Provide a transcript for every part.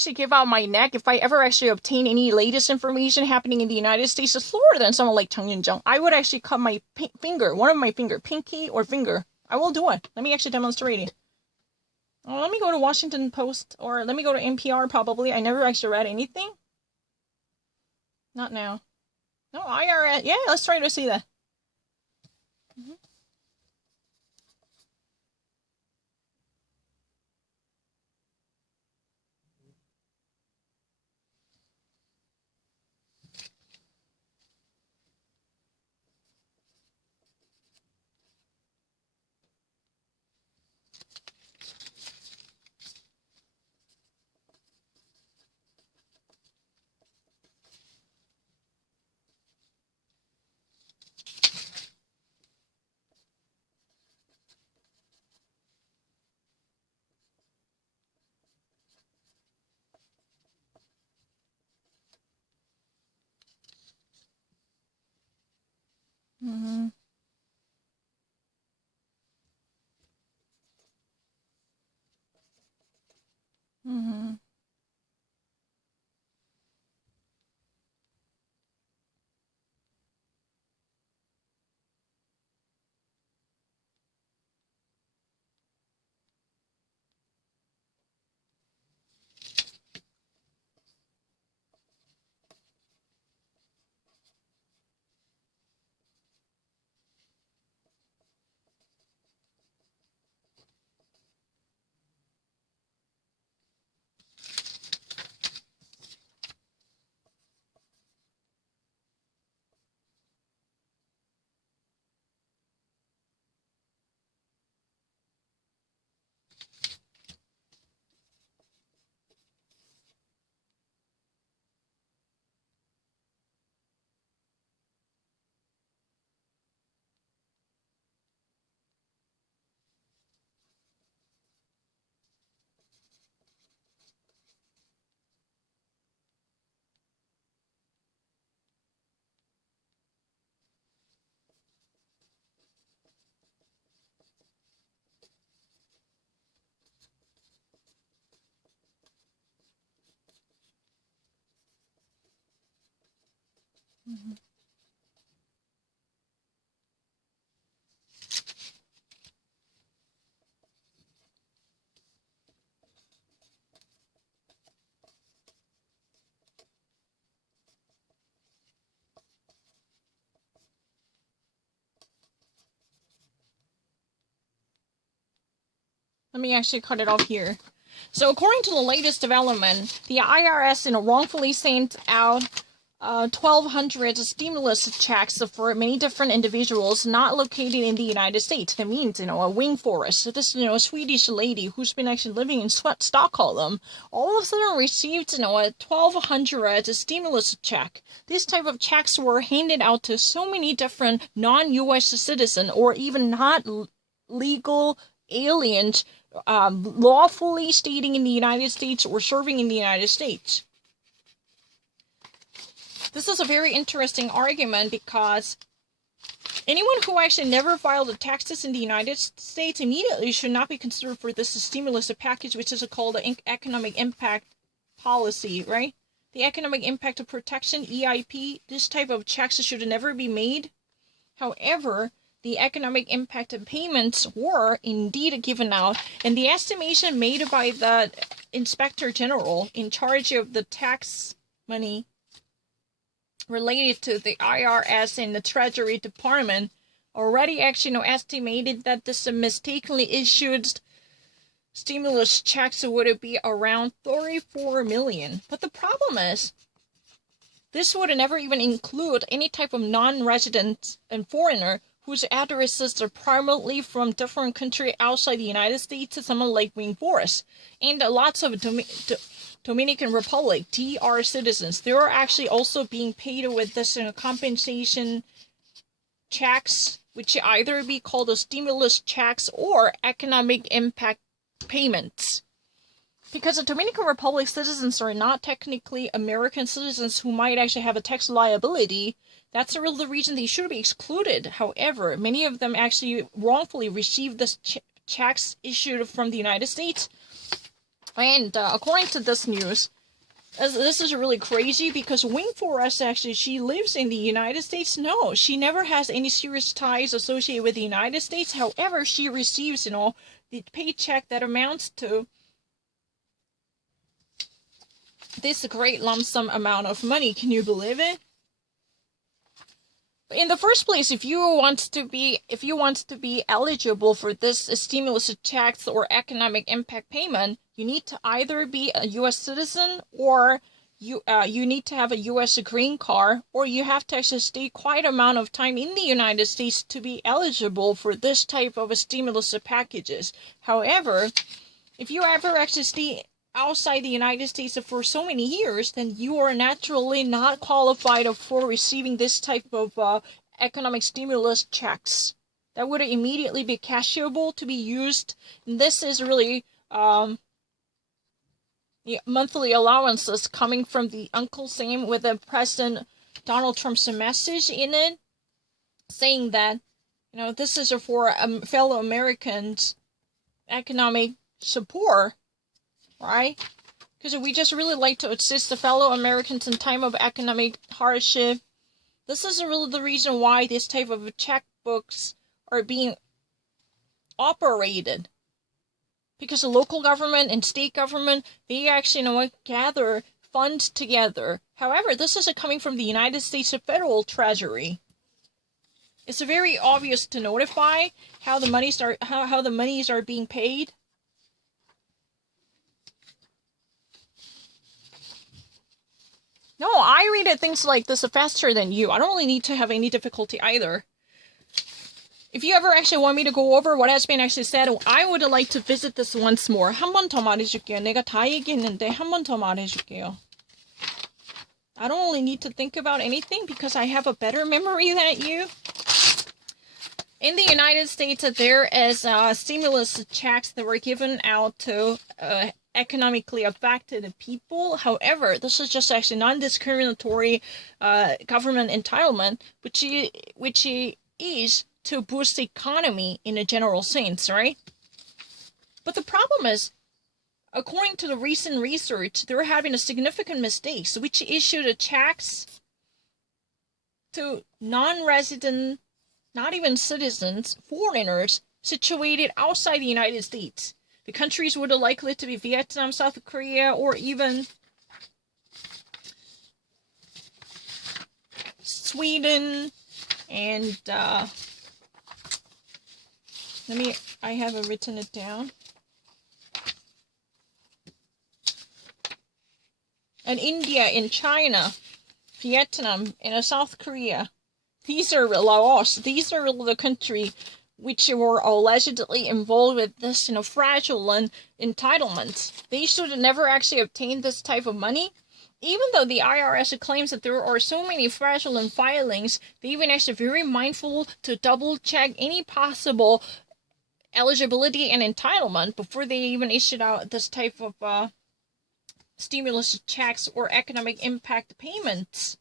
actually give out my neck if I ever actually obtain any latest information happening in the United States is slower than someone like Chang Yun-jung. I would actually cut my finger, one of my finger, pinky or finger. I will do it. Let me actually demonstrate it. Let me go to Washington Post, or let me go to NPR probably. I never actually read anything. Not now. No, IRS. Yeah, let's try to see that. Mm-hmm. Mm-hmm. Mm-hmm. Mm-hmm. Let me actually cut it off here. So according to the latest development, the IRS wrongfully sent out 1,200 stimulus checks for many different individuals not located in the United States. That means, a Wing Forest. So this, a Swedish lady who's been actually living in Stockholm, all of a sudden received, a 1,200 stimulus check. This type of checks were handed out to so many different non-U.S. citizens or even not legal aliens lawfully staying in the United States or serving in the United States. This is a very interesting argument because anyone who actually never filed taxes in the United States immediately should not be considered for this stimulus package, which is called the economic impact policy, right? The economic impact of protection, EIP, this type of checks should never be made. However, the economic impact of payments were indeed given out, and the estimation made by the Inspector General in charge of the tax money related to the IRS and the Treasury Department already actually estimated that this mistakenly issued stimulus checks would be around 34 million. But the problem is, this would never even include any type of non-resident and foreigner whose addresses are primarily from different countries outside the United States, someone like Wing Forest, and lots of Dominican Republic, DR citizens. They are actually also being paid with this compensation checks, which either be called stimulus checks or economic impact payments. Because the Dominican Republic citizens are not technically American citizens who might actually have a tax liability, that's the real reason they should be excluded. However, many of them actually wrongfully received this checks issued from the United States. And according to this news, this is really crazy because Wing Forest actually, she lives in the United States. No, she never has any serious ties associated with the United States. However, she receives, the paycheck that amounts to this great lump sum amount of money. Can you believe it? In the first place, if you want to be eligible for this stimulus tax or economic impact payment, you need to either be a U.S. citizen, or you need to have a U.S. green card, or you have to actually stay quite amount of time in the United States to be eligible for this type of stimulus packages. However, if you ever actually stay outside the United States for so many years, then you are naturally not qualified for receiving this type of economic stimulus checks that would immediately be cashable to be used. And this is really monthly allowances coming from the Uncle Sam with the President Donald Trump's message in it, saying that this is for fellow Americans' economic support. Right? Because we just really like to assist the fellow Americans in time of economic hardship. This is really the reason why this type of checkbooks are being operated. Because the local government and state government, they actually gather funds together. However, this isn't coming from the United States Federal Treasury. It's very obvious to notify how the monies are being paid. No, I read things like this faster than you. I don't really need to have any difficulty either. If you ever actually want me to go over what has been actually said, I would like to visit this once more. 한 번 더 말해줄게요. 내가 다 얘기했는데 한 번 더 말해줄게요. I don't really need to think about anything because I have a better memory than you. In the United States, there is stimulus checks that were given out to economically affected people. However, this is just actually non-discriminatory government entitlement, which is to boost the economy in a general sense, right? But the problem is, according to the recent research, they're having a significant mistakes, which issued a checks to non-resident, not even citizens, foreigners situated outside the United States. The countries would likely to be Vietnam, South Korea, or even Sweden, and I have written it down. And India, and China, Vietnam, and South Korea. These are Laos. These are the country which were allegedly involved with this, fraudulent entitlements. They should never actually obtain this type of money. Even though the IRS claims that there are so many fraudulent filings, they've been actually very mindful to double check any possible eligibility and entitlement before they even issued out this type of stimulus checks or economic impact payments.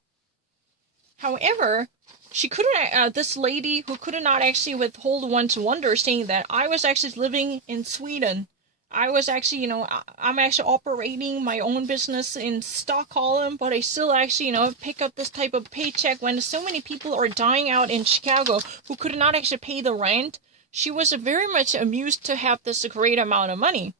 However, she couldn't, this lady who could not actually withhold one's wonder, saying that I was actually living in Sweden. I was actually, I'm actually operating my own business in Stockholm, but I still actually, pick up this type of paycheck when so many people are dying out in Chicago who could not actually pay the rent. She was very much amused to have this great amount of money.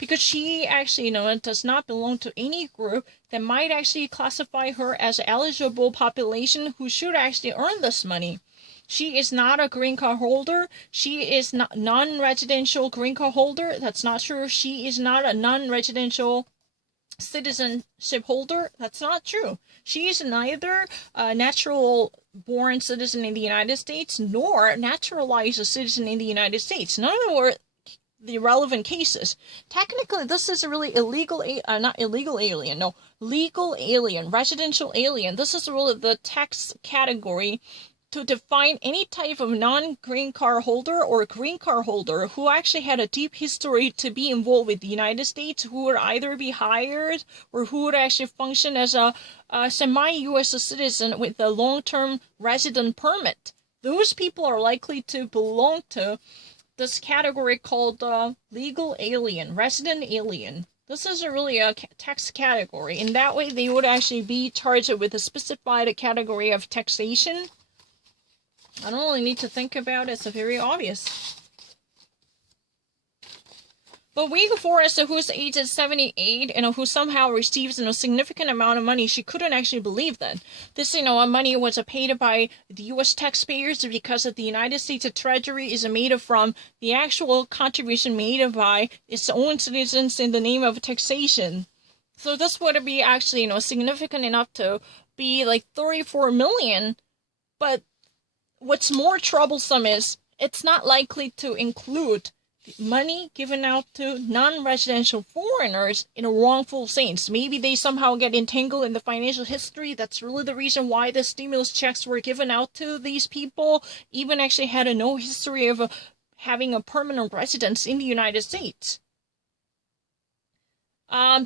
Because she actually, does not belong to any group that might actually classify her as eligible population who should actually earn this money. She is not a green card holder. She is not non-residential green card holder. That's not true. She is not a non-residential citizenship holder. That's not true. She is neither a natural born citizen in the United States nor naturalized citizen in the United States. None of them were the relevant cases. Technically, this is a really legal alien, residential alien. This is really the tax category to define any type of non-green card holder or green card holder who actually had a deep history to be involved with the United States, who would either be hired or who would actually function as a semi-U.S. citizen with a long-term resident permit. Those people are likely to belong to this category called legal alien, resident alien. This isn't really a tax category. In that way, they would actually be charged with a specified category of taxation. I don't really need to think about it. It's very obvious. But Wake Forest, whose age is 78 and who somehow receives a significant amount of money, she couldn't actually believe that. This, money was paid by the U.S. taxpayers because of the United States Treasury is made from the actual contribution made by its own citizens in the name of taxation. So this would be actually, significant enough to be like 34 million. But what's more troublesome is it's not likely to include money given out to non-residential foreigners in a wrongful sense. Maybe they somehow get entangled in the financial history. That's really the reason why the stimulus checks were given out to these people, even actually had no history of having a permanent residence in the United States.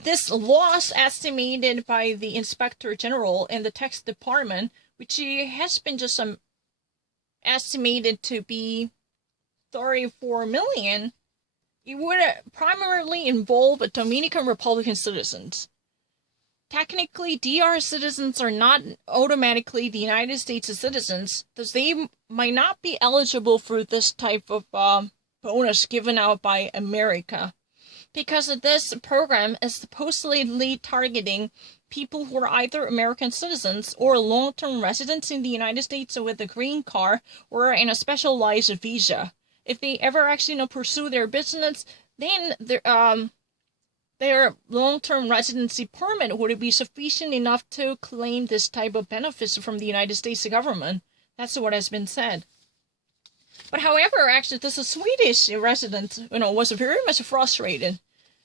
This loss estimated by the Inspector General in the Tax Department, which has been just estimated to be 34 million, it would primarily involve Dominican Republican citizens. Technically, DR citizens are not automatically the United States citizens, thus they might not be eligible for this type of bonus given out by America. Because this program is supposedly targeting people who are either American citizens or long-term residents in the United States with a green card or in a specialized visa. If they ever actually pursue their business, then their long-term residency permit would be sufficient enough to claim this type of benefits from the United States government. That's what has been said. But however, actually, this Swedish resident, was very much frustrated.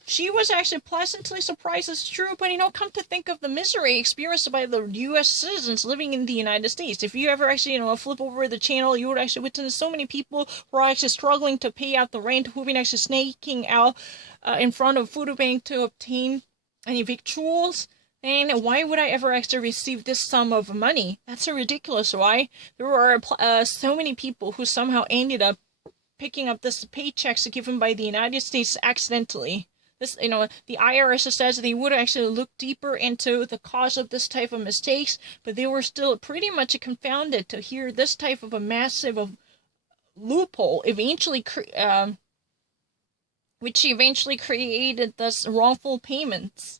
She was actually pleasantly surprised, it's true, but come to think of the misery experienced by the U.S. citizens living in the United States. If you ever actually, flip over the channel, you would actually witness so many people who are actually struggling to pay out the rent, who've been actually snaking out in front of food bank to obtain any victuals. And why would I ever actually receive this sum of money? That's so ridiculous, right? There are so many people who somehow ended up picking up this paychecks given by the United States accidentally. This, the IRS says they would actually look deeper into the cause of this type of mistakes, but they were still pretty much confounded to hear this type of a massive loophole which eventually created this wrongful payments.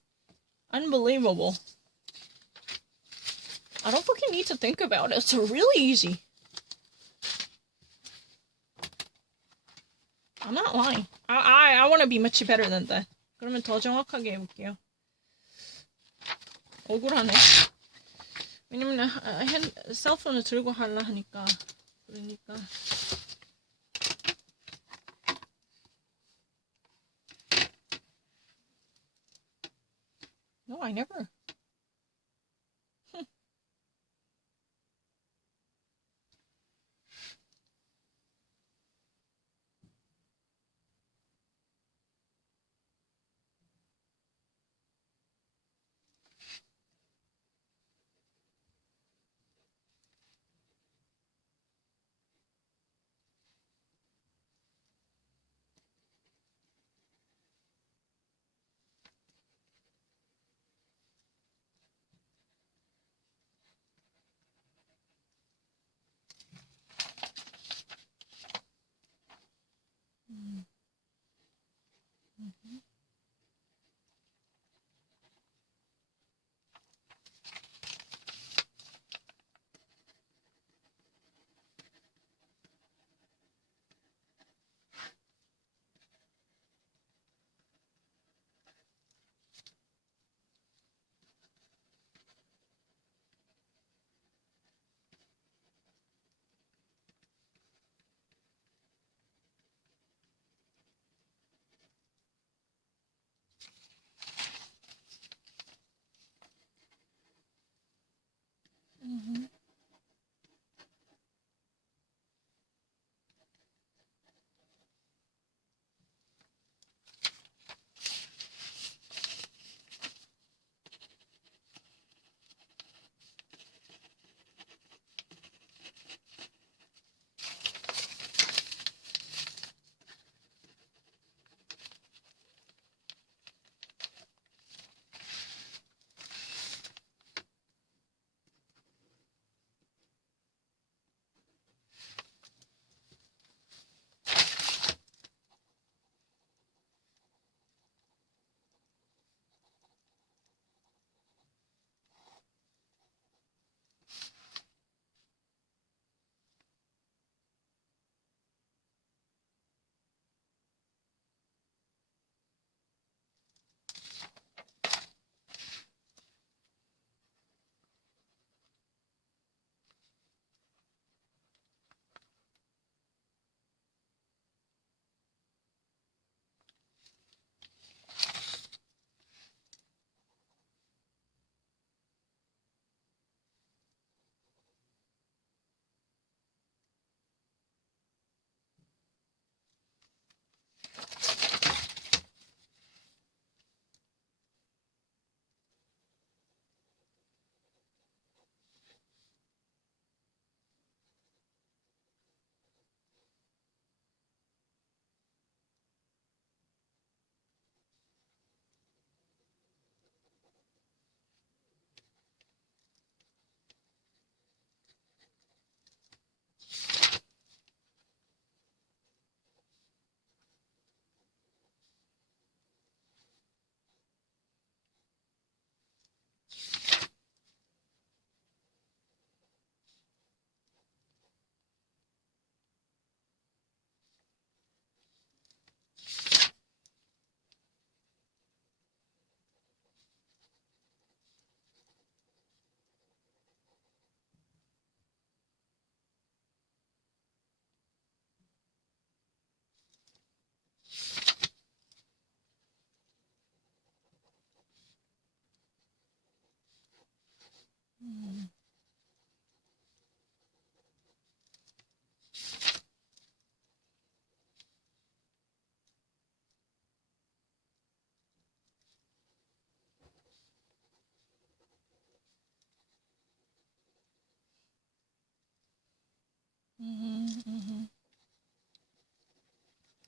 Unbelievable. I don't fucking need to think about it. It's really easy. I'm not lying. I want to be much better than that. 그러면 더 정확하게 해볼게요. 억울하네. 왜냐면 셀폰을 들고 하려 하니까. 그러니까. No, I never. Mm.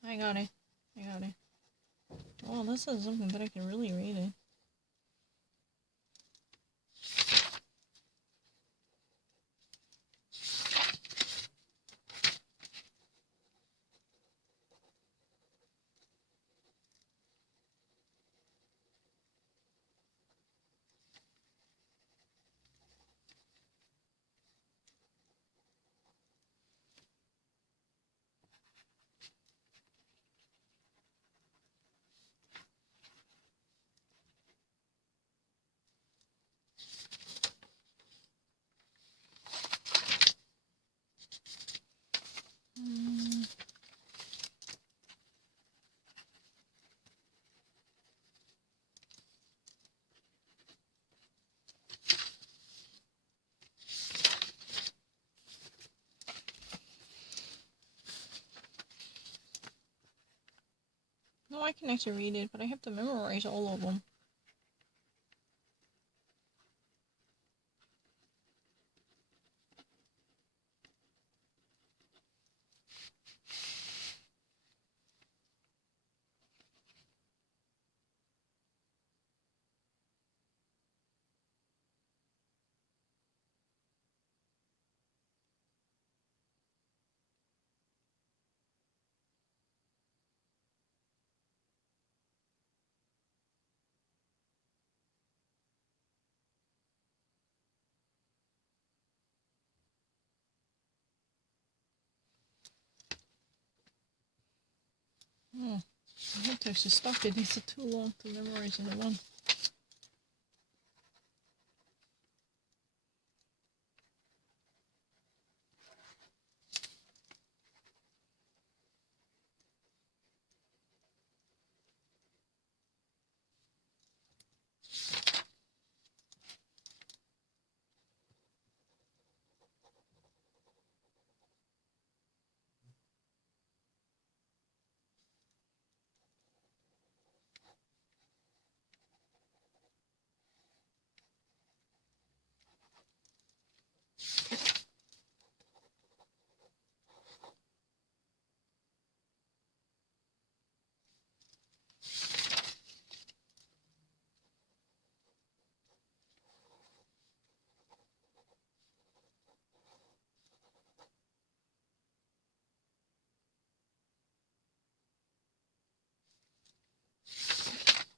I got it. I got it. Oh, this is something that I can really read it. Mm. No, I can actually read it, but I have to memorize all of them. Oh, I have to actually stop it. It's too long to memorize in one.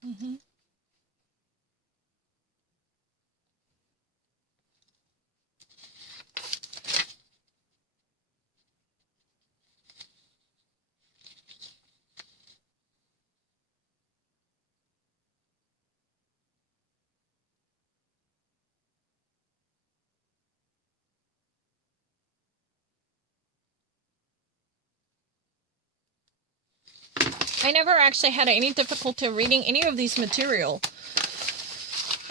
Mm-hmm. I never actually had any difficulty reading any of these material.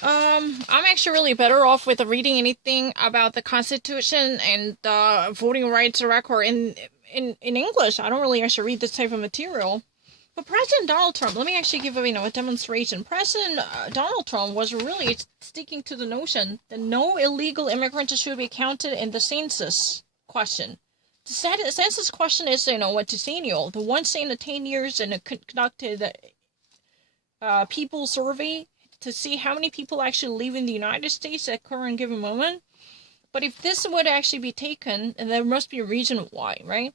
I'm actually really better off with reading anything about the Constitution and voting rights record in English. I don't really actually read this type of material. But President Donald Trump, let me actually give a demonstration. President Donald Trump was really sticking to the notion that no illegal immigrants should be counted in the census question. The census question is, what decennial. The one saying the 10 years and conducted people survey to see how many people actually live in the United States at current given moment. But if this would actually be taken, and there must be a reason why, right?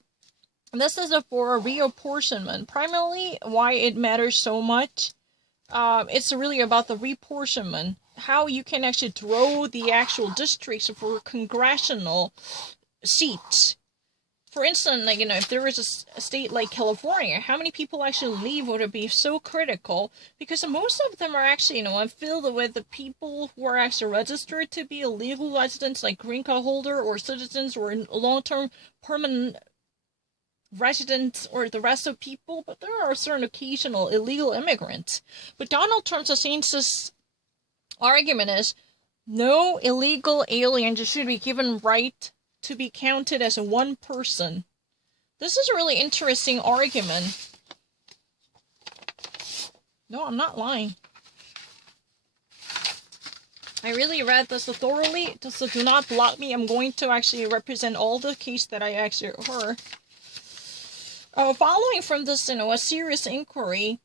And this is for a reapportionment. Primarily, why it matters so much, it's really about the reapportionment. How you can actually draw the actual districts for congressional seats. For instance, if there is a state like California, how many people actually leave would it be so critical? Because most of them are actually, filled with the people who are actually registered to be illegal residents, like green card holder or citizens or long-term permanent residents or the rest of people. But there are certain occasional illegal immigrants. But Donald Trump's census argument is, no illegal aliens should be given right to be counted as one person. This is a really interesting argument. No, I'm not lying. I really read this thoroughly, so do not block me. I'm going to actually represent all the case that I actually heard. Following from this, a serious inquiry,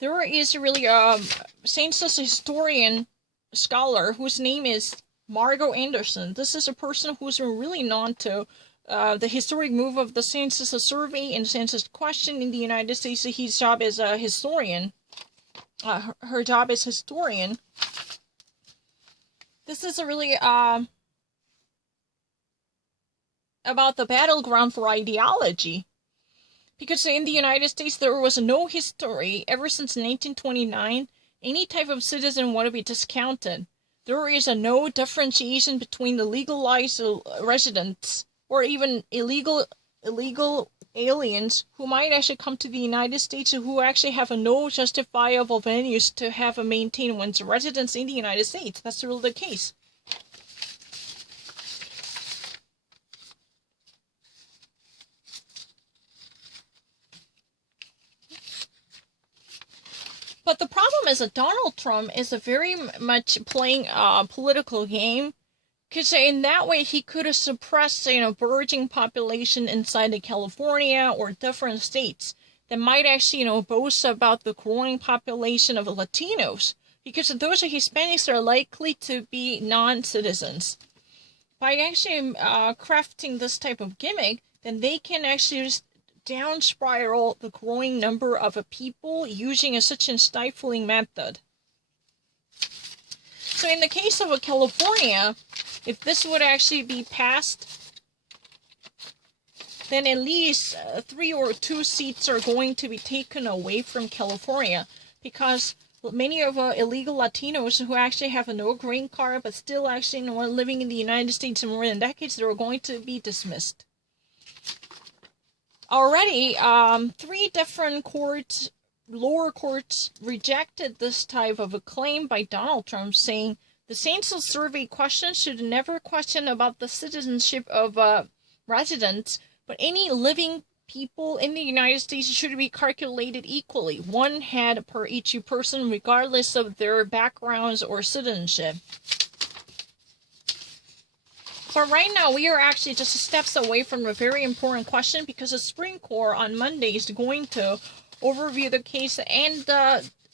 there is really a census historian scholar whose name is Margot Anderson. This is a person who's really known to the historic move of the census survey and census question in the United States. His job is a historian. Her job is historian. This is a really about the battleground for ideology. Because in the United States, there was no history ever since 1929. Any type of citizen would be discounted. There is no differentiation between the legalized residents or even illegal aliens who might actually come to the United States who actually have no justifiable venues to have maintain one's residence in the United States. That's really the case. But the problem is that Donald Trump is very much playing a political game, because in that way he could have suppressed, burgeoning population inside of California or different states that might actually, boast about the growing population of Latinos, because those Hispanics are likely to be non-citizens. By actually crafting this type of gimmick, then they can actually down spiral the growing number of people using such a stifling method. So in the case of California, if this would actually be passed, then at least 3 or 2 seats are going to be taken away from California, because many of illegal Latinos who actually have no green card but still actually living in the United States for more than decades, they're going to be dismissed. Already, 3 different courts, lower courts, rejected this type of a claim by Donald Trump, saying the census survey question should never question about the citizenship of residents, but any living people in the United States should be calculated equally, 1 head per each person, regardless of their backgrounds or citizenship. But right now, we are actually just steps away from a very important question, because the Supreme Court on Monday is going to overview the case and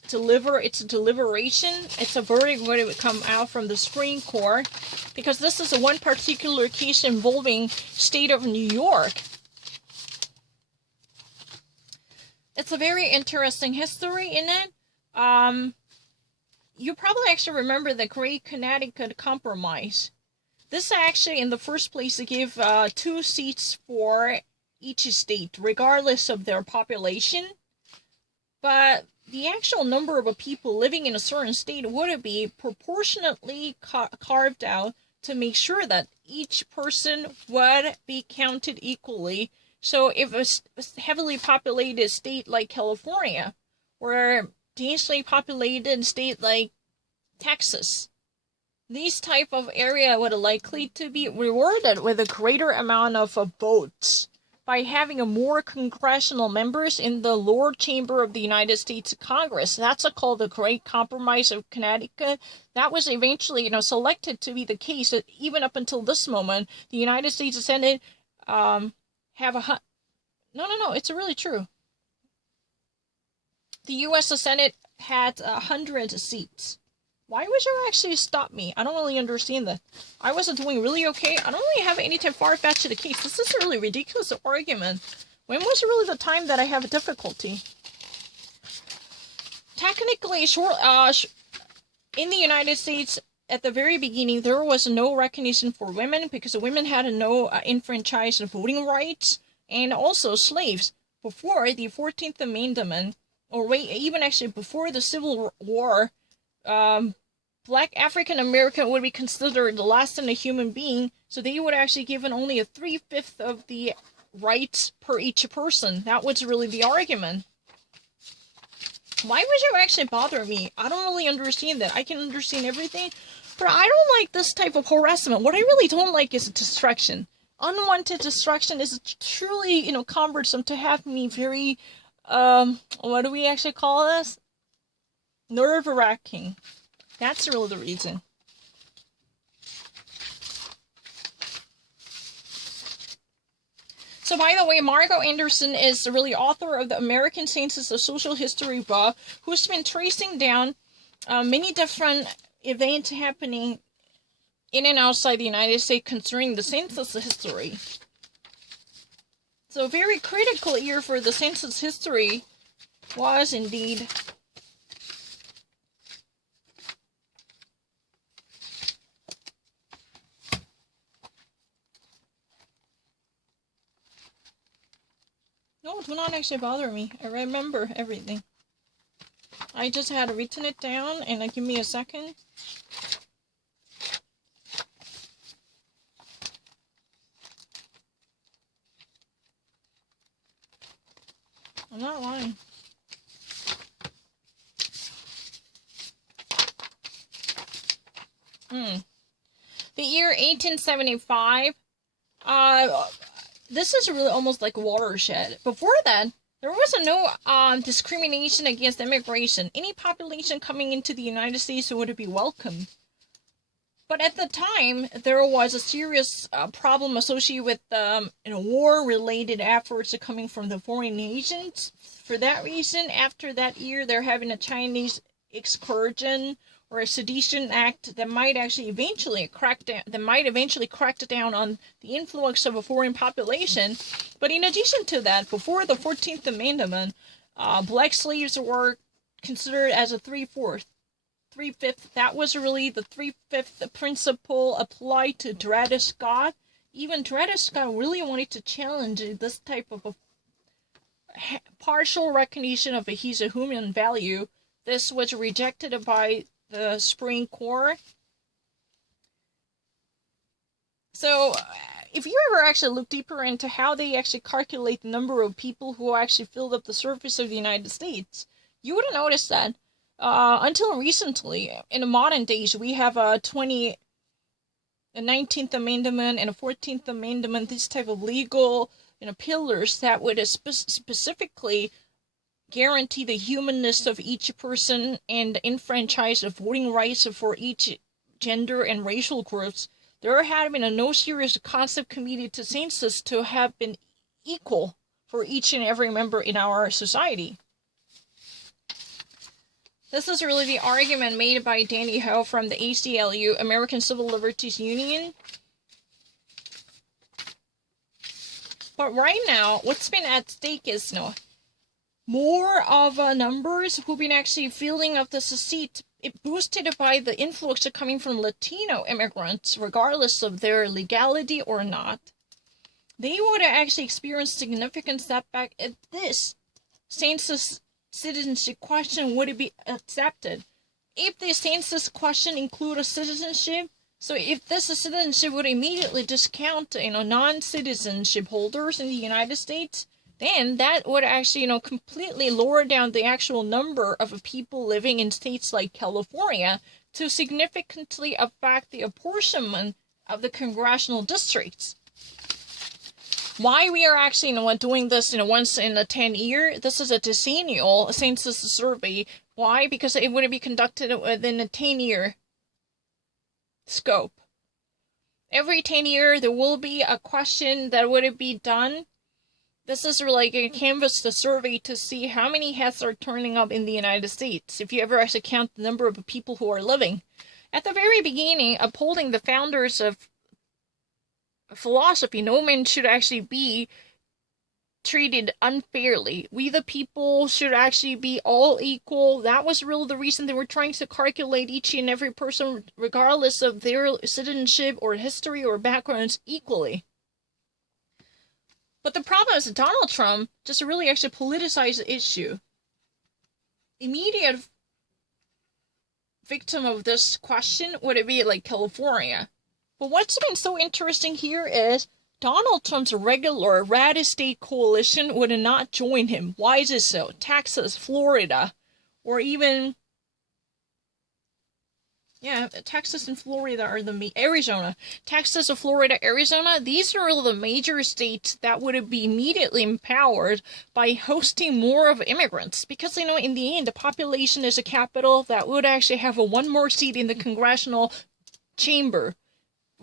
deliver its deliberation. It's a verdict going to come out from the Supreme Court, because this is one particular case involving state of New York. It's a very interesting history in it. You probably actually remember the Great Connecticut Compromise. This actually, in the first place, gave 2 seats for each state, regardless of their population. But the actual number of people living in a certain state would be proportionately carved out to make sure that each person would be counted equally. So if a heavily populated state like California, or a densely populated state like Texas, these type of area would likely to be rewarded with a greater amount of votes by having more congressional members in the lower chamber of the United States Congress. That's called the Great Compromise of Connecticut. That was eventually, selected to be the case. That even up until this moment, the United States Senate have it's really true. The U.S. Senate had 100 seats. Why would you actually stop me? I don't really understand that. I wasn't doing really okay. I don't really have any type of far-fetched case. This is a really ridiculous argument. When was really the time that I have a difficulty? Technically, in the United States, at the very beginning, there was no recognition for women, because women had no enfranchised voting rights, and also slaves. Before the 14th Amendment, or even actually before the Civil War, Black African American would be considered less than a human being, so they would actually given only a 3/5 of the rights per each person. That was really the argument. Why would you actually bother me? I don't really understand that. I can understand everything, but I don't like this type of harassment. What I really don't like is distraction. Unwanted distraction is truly, cumbersome to have me very, what do we actually call this? Nerve-wracking. That's really the reason. So, by the way, Margot Anderson is the really author of the American Census of Social History book, who's been tracing down many different events happening in and outside the United States concerning the census history. So, a very critical year for the census history was indeed No, do not actually bother me. I remember everything. I just had written it down, and give me a second. I'm not lying. The year 1875, this is really almost like a watershed. Before then, there was no discrimination against immigration. Any population coming into the United States would be welcomed. But at the time, there was a serious problem associated with war-related efforts coming from the foreign nations. For that reason, after that year, they're having a Chinese excursion or a sedition act that might actually eventually crack down on the influx of a foreign population. But in addition to that, before the 14th Amendment, black slaves were considered as a 3/5. That was really the 3/5 principle applied to Dred Scott. Even Dred Scott really wanted to challenge this type of a partial recognition of he's a human value. This was rejected by the Supreme Court. So, if you ever actually look deeper into how they actually calculate the number of people who actually filled up the surface of the United States, you would have noticed that until recently, in the modern days, we have a 19th Amendment and a 14th Amendment, this type of legal pillars that would specifically guarantee the humanness of each person and enfranchise the voting rights for each gender and racial groups. There had been no serious concept committed to census to have been equal for each and every member in our society. This is really the argument made by Danny Ho from the ACLU, American Civil Liberties Union. But right now, what's been at stake is more of numbers who've been actually filling up the seat, it boosted by the influx coming from Latino immigrants, regardless of their legality or not. They would actually experience significant setback if this census citizenship question would be accepted. If the census question include a citizenship, so if this citizenship would immediately discount non-citizenship holders in the United States, then that would actually, completely lower down the actual number of people living in states like California to significantly affect the apportionment of the congressional districts. Why we are actually, doing this, once in a 10-year, this is a decennial census survey. Why? Because it would be conducted within a 10-year scope. Every 10-year, there will be a question that would be done. This is like a canvas the survey to see how many heads are turning up in the United States, if you ever actually count the number of people who are living. At the very beginning, upholding the founders of philosophy, no man should actually be treated unfairly. We the people should actually be all equal. That was really the reason they were trying to calculate each and every person, regardless of their citizenship or history or backgrounds, equally. But the problem is that Donald Trump just really actually politicized the issue. Immediate victim of this question would it be like California. But what's been so interesting here is Donald Trump's regular red state coalition would not join him. Why is it so? Texas, Florida, or even, yeah, Texas and Florida are Arizona. Texas, Florida, Arizona, these are all the major states that would be immediately empowered by hosting more of immigrants. Because, in the end, the population is a capital that would actually have one more seat in the congressional chamber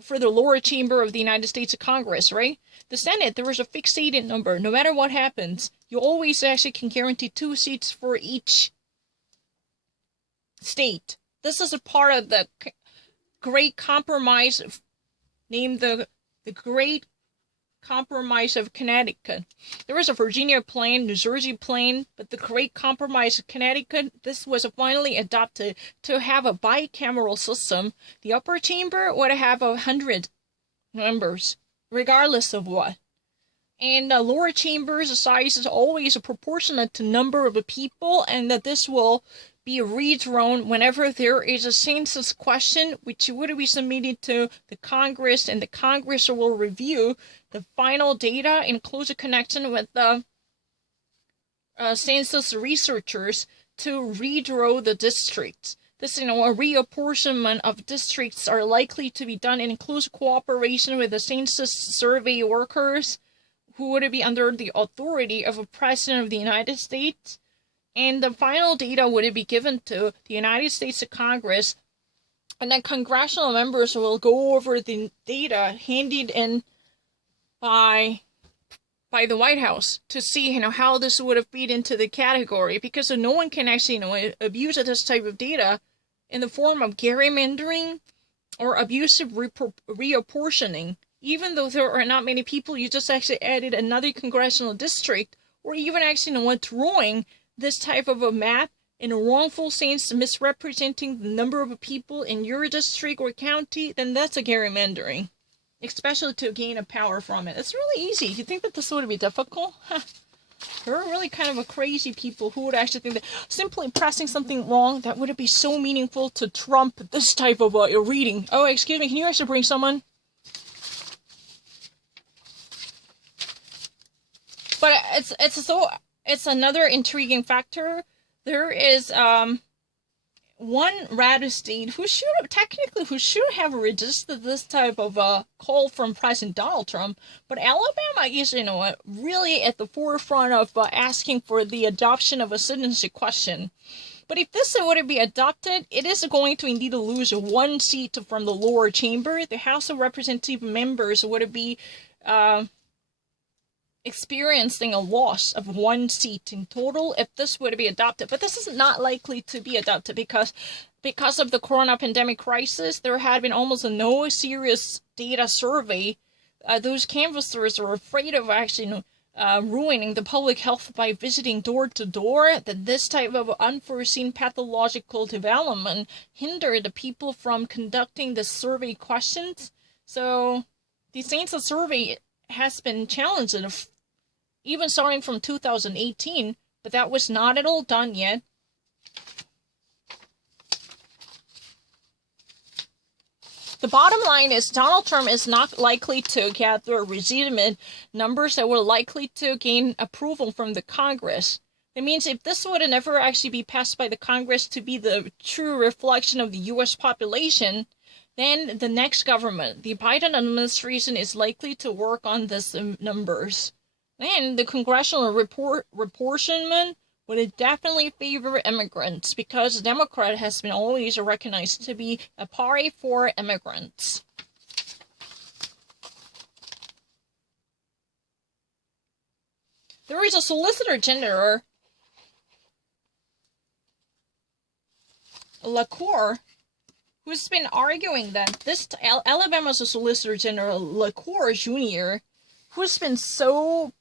for the lower chamber of the United States Congress, right? The Senate, there is a fixated number. No matter what happens, you always actually can guarantee 2 seats for each state. This is a part of the Great Compromise, named the Great Compromise of Connecticut. There was a Virginia plan, New Jersey plan, but the Great Compromise of Connecticut, this was finally adopted to have a bicameral system. The upper chamber would have 100 members, regardless of what. And the lower chamber's size is always proportionate to number of people, and that this will be redrawn whenever there is a census question, which would be submitted to the Congress, and the Congress will review the final data in close connection with the census researchers to redraw the districts. This, a reapportionment of districts are likely to be done in close cooperation with the census survey workers, who would be under the authority of a President of the United States. And the final data would be given to the United States Congress, and then congressional members will go over the data handed in by the White House to see, how this would have fit into the category, because no one can actually, abuse this type of data in the form of gerrymandering or abusive reapportioning. Even though there are not many people, you just actually added another congressional district, or even actually, drawing this type of a map in a wrongful sense, misrepresenting the number of people in your district or county, then that's a gerrymandering, especially to gain a power from it. It's really easy. You think that this would be difficult? There are really kind of a crazy people who would actually think that simply pressing something wrong, that would be so meaningful to trump this type of a reading. Oh, excuse me, can you actually bring someone? But it's another intriguing factor. There is one red state who should have resisted this type of call from President Donald Trump, but Alabama is, really at the forefront of asking for the adoption of a citizenship question. But if this would be adopted, it is going to indeed lose 1 seat from the lower chamber. The House of Representative members would be experiencing a loss of 1 seat in total if this were to be adopted. But this is not likely to be adopted because of the corona pandemic crisis. There had been almost no serious data survey. Those canvassers are afraid of actually ruining the public health by visiting door to door. That this type of unforeseen pathological development hindered the people from conducting the survey questions. So the census survey has been challenged, even starting from 2018, but that was not at all done yet. The bottom line is Donald Trump is not likely to gather legitimate numbers that were likely to gain approval from the Congress. It means if this would never actually be passed by the Congress to be the true reflection of the U.S. population, then the next government, the Biden administration, is likely to work on these numbers. And the congressional reapportionment would definitely favor immigrants, because Democrat has been always recognized to be a party for immigrants. There is a Solicitor General, LaCour, who's been arguing that Alabama's Solicitor General LaCour Jr., who's been so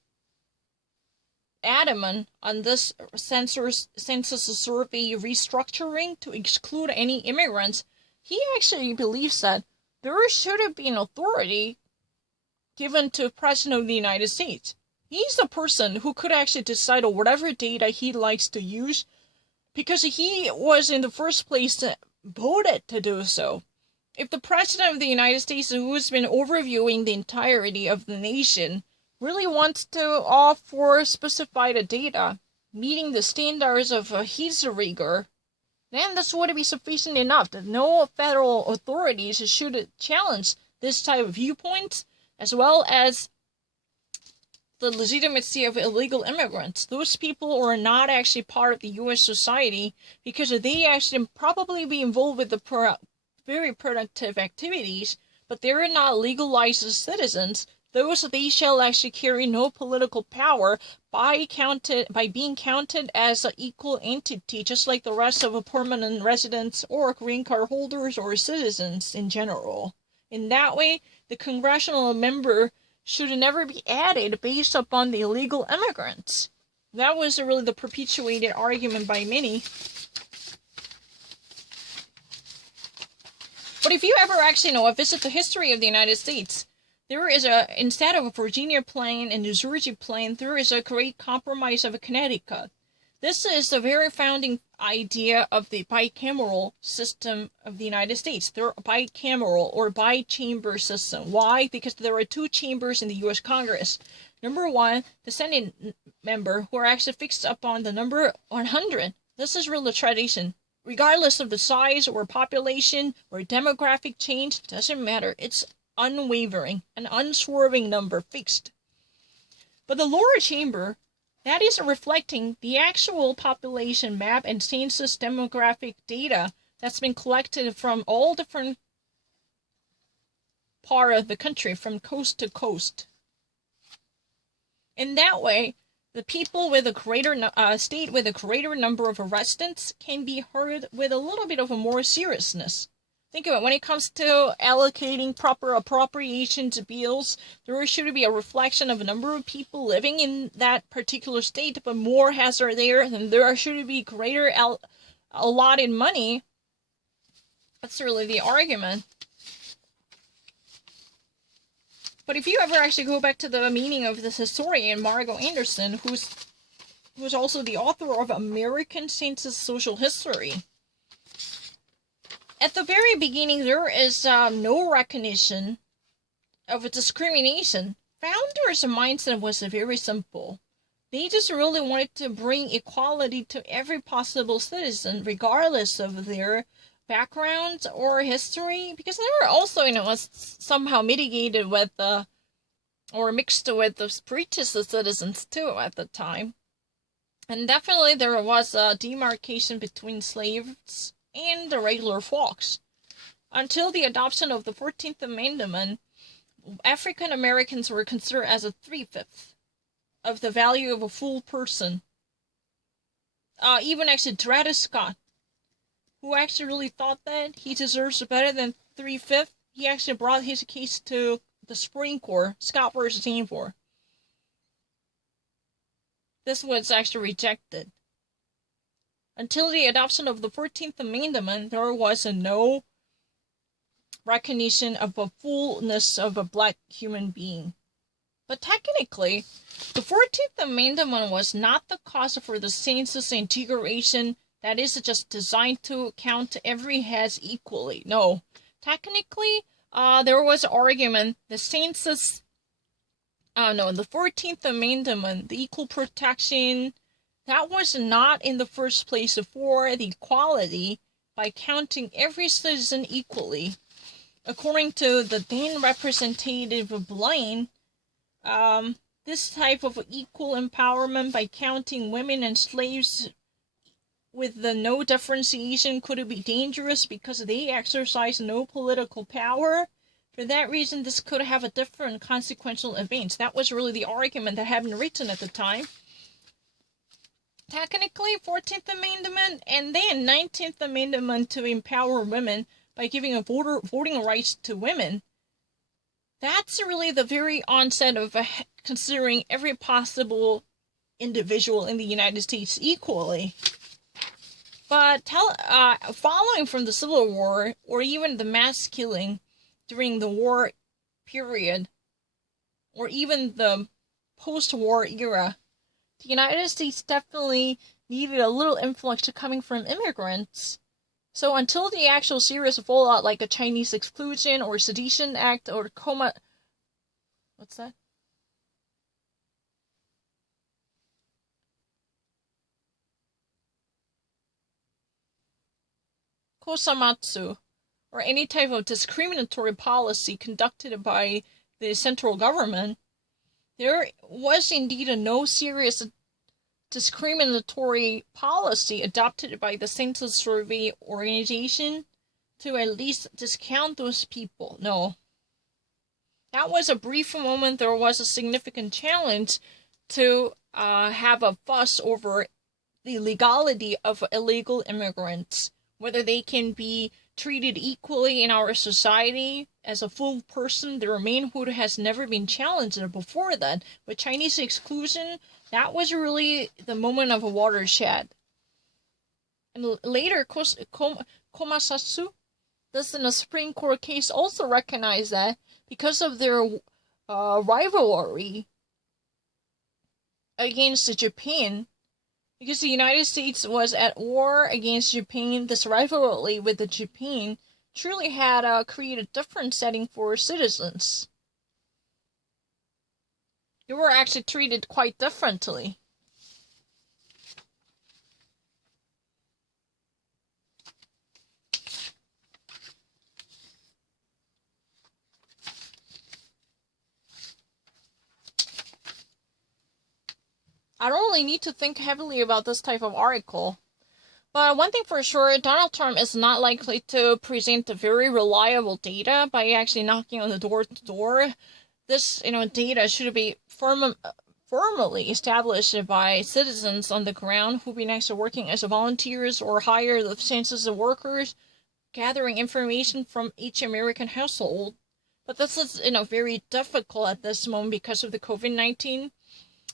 adamant on this census survey restructuring to exclude any immigrants, he actually believes that there should have been authority given to the President of the United States. He's the person who could actually decide on whatever data he likes to use, because he was in the first place voted to do so. If the President of the United States, who's been overviewing the entirety of the nation, really wants to offer specified data, meeting the standards of Hieseriger, then this would be sufficient enough that no federal authorities should challenge this type of viewpoints, as well as the legitimacy of illegal immigrants. Those people are not actually part of the U.S. society because they actually probably be involved with the very productive activities, but they're not legalized as citizens. Those they shall actually carry no political power by being counted as an equal entity, just like the rest of the permanent residents or green card holders or citizens in general. In that way, the congressional member should never be added based upon the illegal immigrants. That was really the perpetuated argument by many. But if you ever actually visit the history of the United States, there is instead of a Virginia plan and New Jersey plan, there is a great compromise of Connecticut. This is the very founding idea of the bicameral system of the United States. They're bicameral or bi-chamber system. Why? Because there are two chambers in the U.S. Congress. Number one, the Senate member, who are actually fixed upon the number 100. This is really the tradition. Regardless of the size or population or demographic change, doesn't matter. It's unwavering, an unswerving number fixed. But the lower chamber, that is reflecting the actual population map and census demographic data that's been collected from all different parts of the country, from coast to coast. In that way, the people with a greater state with a greater number of residents can be heard with a little bit of a more seriousness. Think of it, when it comes to allocating proper appropriations bills, there should be a reflection of a number of people living in that particular state, but more heads are there, then there should be greater allotted money. That's really the argument. But if you ever actually go back to the meaning of this historian, Margo Anderson, who's also the author of American Census Social History, at the very beginning, there is no recognition of a discrimination. Founders' mindset was very simple. They just really wanted to bring equality to every possible citizen, regardless of their background or history, because they were also, somehow mitigated with or mixed with the preachers of citizens too at the time. And definitely there was a demarcation between slaves and the regular folks. Until the adoption of the 14th Amendment, African Americans were considered as a 3/5 of the value of a full person. Even actually Dred Scott, who actually really thought that he deserves better than 3/5, he actually brought his case to the Supreme Court, Scott versus Danforth. This was actually rejected. Until the adoption of the 14th Amendment, there was no recognition of a fullness of a black human being. But technically, the 14th Amendment was not the cause for the census integration that is just designed to count every head equally. No. Technically, there was an argument, the 14th Amendment, the equal protection, that was not in the first place for the equality by counting every citizen equally. According to the then Representative Blaine, this type of equal empowerment by counting women and slaves with the no differentiation could be dangerous because they exercise no political power. For that reason, this could have a different consequential events. That was really the argument that had been written at the time. Technically, 14th Amendment and then 19th Amendment to empower women by giving a voting rights to women. That's really the very onset of considering every possible individual in the United States equally. But following from the Civil War, or even the mass killing during the war period, or even the post-war era, the United States definitely needed a little influx coming from immigrants. So until the actual serious fallout like a Chinese Exclusion or Sedition Act or What's that? kosamatsu, or any type of discriminatory policy conducted by the central government, there was indeed no serious discriminatory policy adopted by the Census Survey Organization to at least discount those people. No. That was a brief moment. There was a significant challenge to have a fuss over the legality of illegal immigrants, whether they can be treated equally in our society as a full person. Their manhood has never been challenged before that. But Chinese exclusion, that was really the moment of a watershed. And later, Komasatsu, thus in a Supreme Court case, also recognized that because of their rivalry against Japan, because the United States was at war against Japan, this rivalry with the Japan truly had created a different setting for citizens. They were actually treated quite differently. I don't really need to think heavily about this type of article. But one thing for sure, Donald Trump is not likely to present a very reliable data by actually knocking on the door to door. This, data should be formally established by citizens on the ground who've been actually working as volunteers or hire the census workers, gathering information from each American household. But this is, very difficult at this moment because of the COVID-19.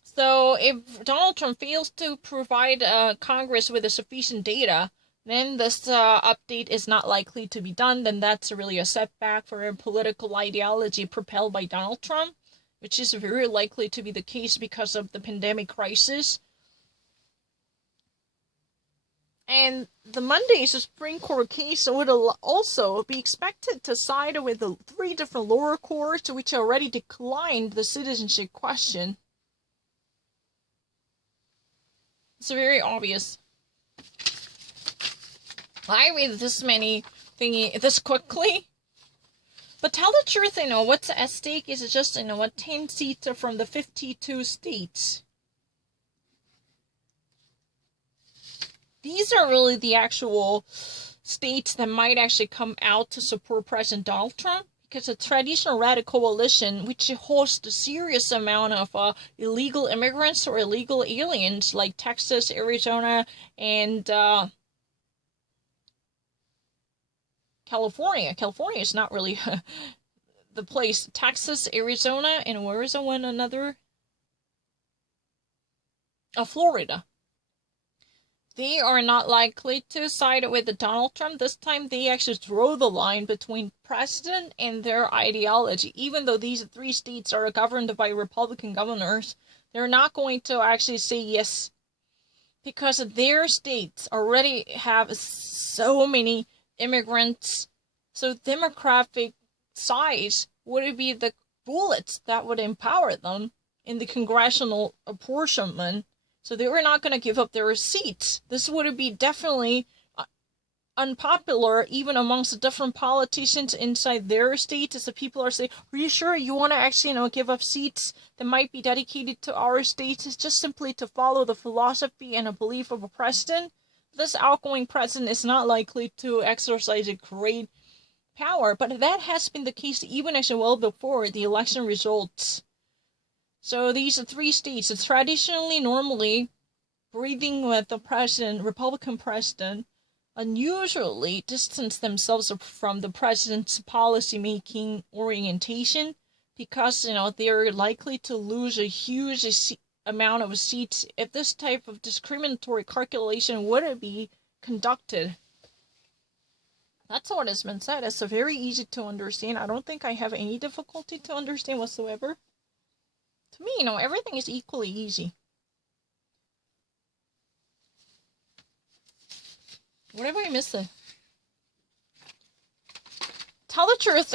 So if Donald Trump fails to provide Congress with sufficient data, then this update is not likely to be done. Then that's really a setback for a political ideology propelled by Donald Trump, which is very likely to be the case because of the pandemic crisis. And the Monday's Supreme Court case would also be expected to side with the 3 different lower courts which already declined the citizenship question. It's very obvious. I read this many thingy this quickly. But tell the truth, what's at stake is just, 10 seats from the 52 states. These are really the actual states that might actually come out to support President Donald Trump. Because a traditional radical coalition, which hosts a serious amount of illegal immigrants or illegal aliens, like Texas, Arizona, and California. California is not really the place. Texas, Arizona, and where is the one another? Florida. They are not likely to side with Donald Trump. This time they actually draw the line between president and their ideology. Even though these 3 states are governed by Republican governors, they're not going to actually say yes. Because their states already have so many immigrants. So demographic size would be the bullets that would empower them in the congressional apportionment. So they were not going to give up their seats. This would be definitely unpopular even amongst the different politicians inside their state, as the people are saying, are you sure you want to actually, give up seats that might be dedicated to our state? It's just simply to follow the philosophy and a belief of a president. This outgoing president is not likely to exercise a great power, but that has been the case even as well before the election results. So these 3 states, traditionally, normally, breathing with the president, Republican president, unusually distance themselves from the president's policy-making orientation because, they're likely to lose a huge amount of seats if this type of discriminatory calculation would be conducted. That's what has been said. It's very easy to understand. I don't think I have any difficulty to understand whatsoever. To me, everything is equally easy. What have I missed? Tell the truth,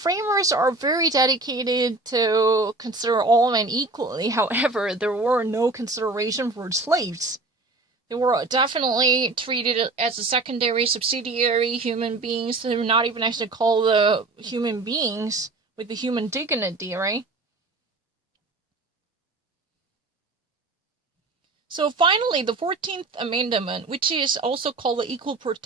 framers are very dedicated to consider all men equally. However, there were no consideration for slaves. They were definitely treated as a secondary, subsidiary human beings. They were not even actually called the human beings with the human dignity, right? So finally, the 14th Amendment, which is also called the Equal Protection